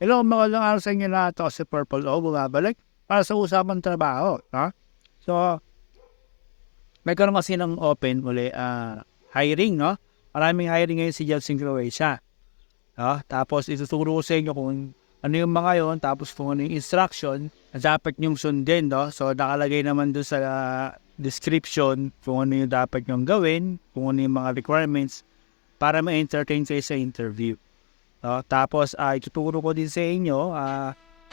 Hello, magandang araw sa inyo lahat. Ako si Purple O, bumabalik para sa usapang trabaho. No? So, may karoon kasi ng open muli, hiring, no? Maraming hiring ngayon si Jobs in Croatia. No? Tapos, ituturo ko sa inyo kung ano yung mga yon, tapos kung ano yung instruction na dapat nyong sundin, no? So, nakalagay naman doon sa description kung ano yung dapat nyong gawin, kung ano yung mga requirements para ma-entertain kayo sa interview. No? Tapos, ituturo ko din sa inyo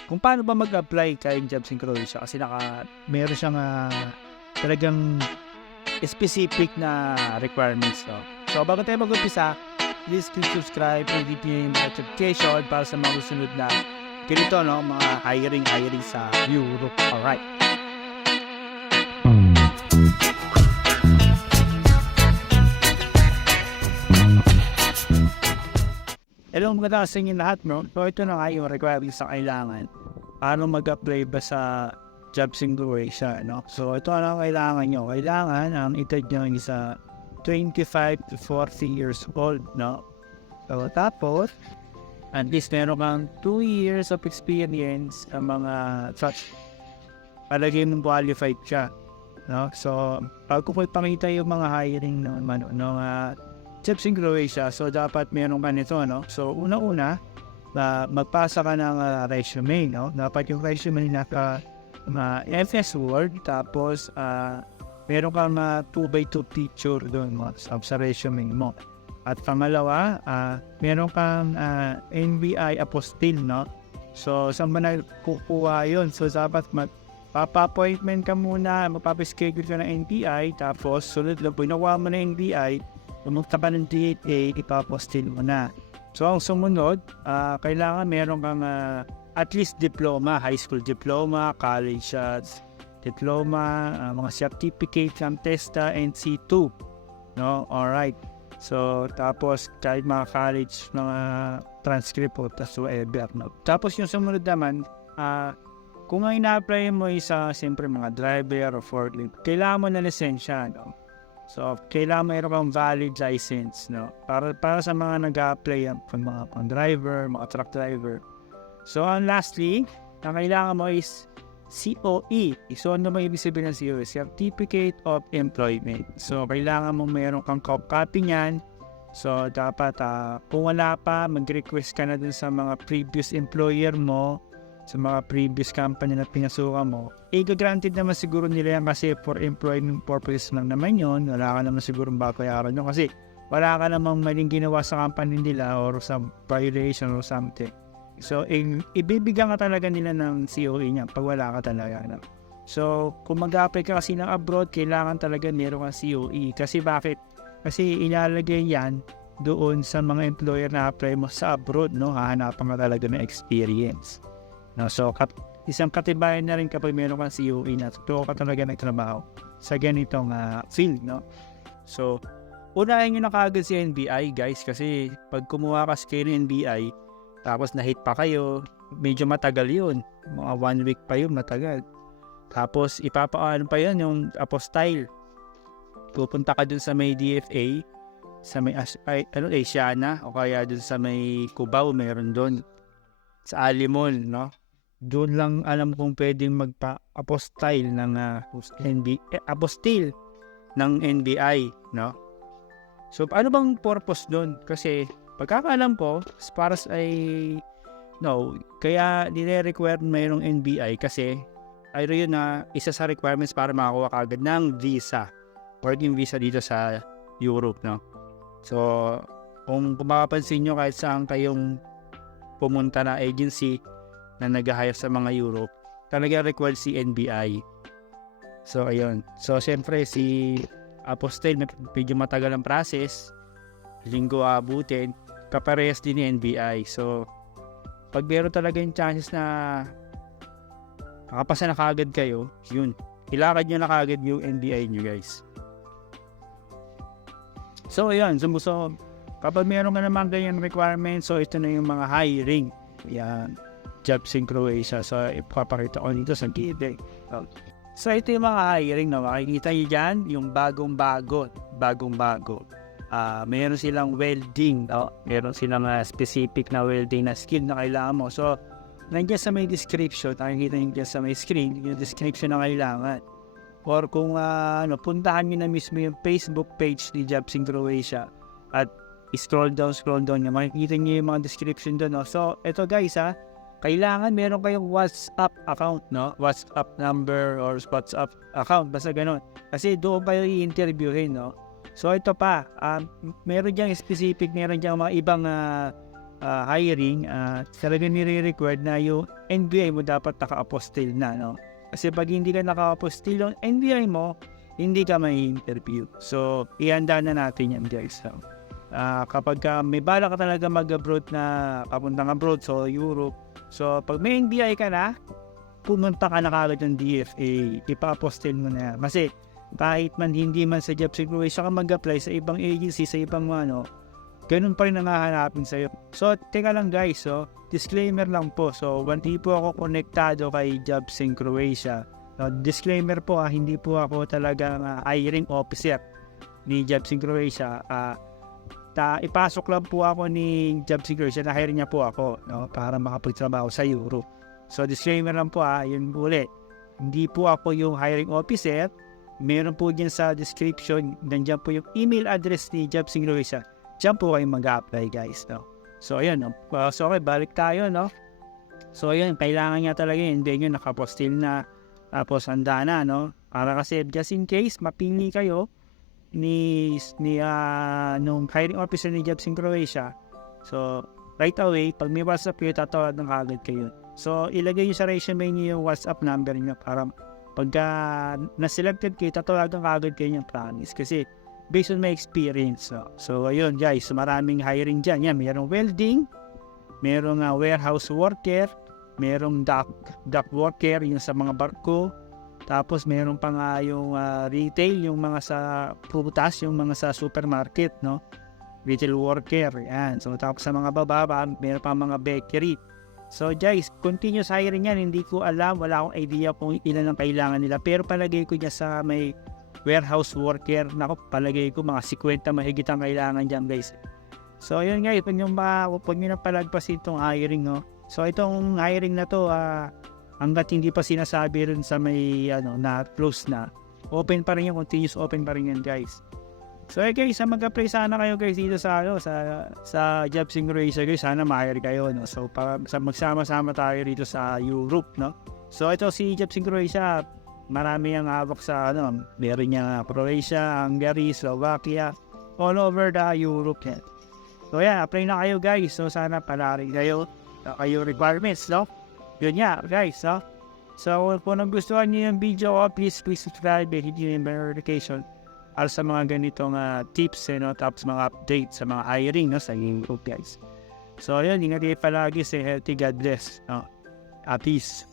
kung paano ba mag-apply kay Jobs in Croatia kasi meron siyang talagang specific na requirements. No? So, bago tayo mag-umpisa, please click subscribe and hit yung notification para sa mga susunod na ganito, no? Mga hiring sa Europe. Alright. Hello, magandang sa inyo lahat, bro. So, ito na nga yung requirements na kailangan. Paano mag-apply ba sa Jobs in Croatia, no? So, ito na kailangan nyo. Kailangan ang edad nyo is 25 to 40 years old, no? So, tapos, at least meron kang 2 years of experience sa mga such. Palagay mong qualified siya, no? So, pag ko pakita yung mga hiring ng Jobs in Croatia, so dapat meron ka nito, no? So, una-una, magpasa ka ng resume, no? Dapat yung resume na FS Word, tapos meron kang 2x2 picture doon sa resume mo. At pangalawa, meron kang NBI apostille, no? So, saan ba na kukuha yun? So, dapat papa-appointment ka muna, magpapaschedule ka ng NBI, tapos sunod lang po, nakuha mo na NBI, pumunta ka ng DHA, ipapostille mo na. So, ang sumunod, kailangan meron kang at least diploma, high school diploma, college diploma, mga certificate ng TESDA and C2. No? Alright. So, tapos kahit mga college, mga transcript o whatever. No? Tapos yung sumunod naman, kung ang ina-apply mo isa, siyempre mga driver o forklift, kailangan mo na lisensya, no? So, kailangan mayroon kang valid license, no? Para sa mga nag-a-apply, mga driver, mga truck driver. So, lastly, ang kailangan mo is COE. So, ano ba ibig sabihin ng COE? Certificate of Employment. So, kailangan mo mayroon kang copy niyan. So, dapat kung wala pa, mag-request ka na dun sa mga previous employer mo, sa mga previous company na pinasukan mo, granted naman siguro nila yan kasi for employment purposes lang naman yun. Wala ka naman siguro babayaran yun kasi wala ka namang maling ginawa sa company nila or sa violation or something. So, ibibigyan ka talaga nila ng COE niya pag wala ka talaga. No? So, kung mag-apply ka kasi ng abroad, kailangan talaga meron kang COE. Kasi bakit? Kasi ilalagay yan doon sa mga employer na apply mo sa abroad, no? Hahanapan ka talaga ng experience. No, so, isang katibayan na rin kapag meron kang COE na totoo ka talaga nagtrabaho sa ganitong field, no? So, unahin nyo na kaagad si NBI, guys, kasi pag kumuha ka kayo ng NBI, tapos na-hit pa kayo, medyo matagal yun. Mga 1 week pa yun, matagal. Tapos, ipapaano pa yun, yung apostille. Pupunta ka dun sa may DFA, sa may Asiana, o kaya dun sa may Cubao, meron dun. Sa Alimol, no? Doon lang alam kung pwedeng magpa-apostille ng apostille ng NBI, no? So, ano bang purpose doon? Kasi, pagkakaalam ko, as far as kaya nire-require mayroong NBI kasi ayun na isa sa requirements para makakuha ka agad ng visa, working visa dito sa Europe, no? So, kung mapapansin nyo kahit saan kayong pumunta na agency na nag-hire sa mga Europe, talaga required si NBI. So, ayun. So, siyempre, si apostille, medyo matagal ang process. Linggo abutin. Kaparehas din ni NBI. So, pag meron talaga yung chances na makapasa na kagad kayo, yun. Ilakad nyo na kagad yung NBI nyo, guys. So, ayun. So, kapag meron ka naman ganyan requirements, so ito na yung mga hiring. Yan. Jobs in Croatia. So, ipapakita ko dito sa gilid. So, ito yung mga hiring na makikita nyo dyan, yung bagong-bago. Mayroon silang welding, no? Meron silang specific na welding na skill na kailangan mo. So, nandiyan sa may description, nakikita nyo dyan sa may screen, yung description na kailangan. Or kung puntahan nyo na mismo yung Facebook page ni Jobs in Croatia at scroll down nyo, makikita nyo yung mga description doon. No? So, ito guys kailangan meron kayong WhatsApp account, no? WhatsApp number or WhatsApp account, basta ganun. Kasi doon kayo i-interviewin, no? So, ito pa, meron diyang specific, meron diyang mga ibang hiring, talagang nire-required na yung NBI mo dapat naka-apostille na, no? Kasi pag hindi ka naka-apostille yung NBI mo, hindi ka may interview. So, ihanda na natin yan guys. So, kapag may bala ka talaga mag-abroad na papuntang abroad, so Europe, so pag may NBI ka na, pumunta ka na kagad ng DFA, ipa-apostille mo na yan. Kasi kahit man hindi man sa Jobs in Croatia ka mag-apply sa ibang agency, sa ibang ganun pa rin ang hahanapin sa'yo. So, teka lang guys, so, disclaimer lang po. So, hindi po ako konektado kay Jobs in Croatia. So, disclaimer po, hindi po ako talagang hiring officer ni Jobs in Croatia. Ipasok lang po ako ni Jobs in Croatia, na-hire niya po ako, no, para makapagtrabaho sa Europe. So, disclaimer lang po yun ulit. Hindi po ako yung hiring officer. Meron po dyan sa description, nandiyan po yung email address ni Jobs in Croatia. Diyan po kayo mag-apply guys, no? So, ayun, no? So, okay, balik tayo, no? So, ayun, kailangan niya talaga yun. Hindi nyo nakapostil na, tapos handa na, no? Para kasi, just in case, mapili kayo nung hiring officer ni Jobs in Croatia. So, right away, pag may WhatsApp kayo, tatawag ng agad kayo. So, ilagay nyo sa resume nyo yung WhatsApp number nyo para pagka na-selected kayo, tatawagan agad kayo yung promise. Kasi, based on my experience. So ayun guys, maraming hiring dyan. Yan, mayroong welding, mayroong warehouse worker, mayroong dock worker, yung sa mga barko. Tapos mayroong pa nga yung retail, yung mga sa prutas, yung mga sa supermarket, no? Retail worker, yan. So tapos sa mga bababa, mayroon pa mga bakery. So guys, continuous hiring yan. Hindi ko alam, wala akong idea kung ilan ang kailangan nila. Pero palagay ko dyan sa may warehouse worker, nako, palagay ko mga 50 mahigit ang kailangan dyan guys. So ayun guys, huwag nyo na palagpas itong hiring, no? So itong hiring na to, hanggat hindi pa sinasabi rin sa may na close na, open pa rin yung continuous, open pa rin yan guys. So guys, mag-apply sana kayo guys dito sa Jobs in Croatia guys, sana ma-hire kayo, no? So para magsama-sama tayo dito sa Europe, no? So ito si Jobs in Croatia, marami ang hawak sa meron niya Croatia, Hungary, Slovakia, all over the Europe yan. So yeah, apply na kayo guys. So sana palari kayo requirements, no? Yun nga guys, no? So kung nagustuhan niyo yung video ko, please subscribe and hit yung notification para sa mga ganitong tips, tapos mga updates sa mga hiring, no, sa Europe guys. So yun, ingat kayo palagi, stay healthy, God bless, no? Peace.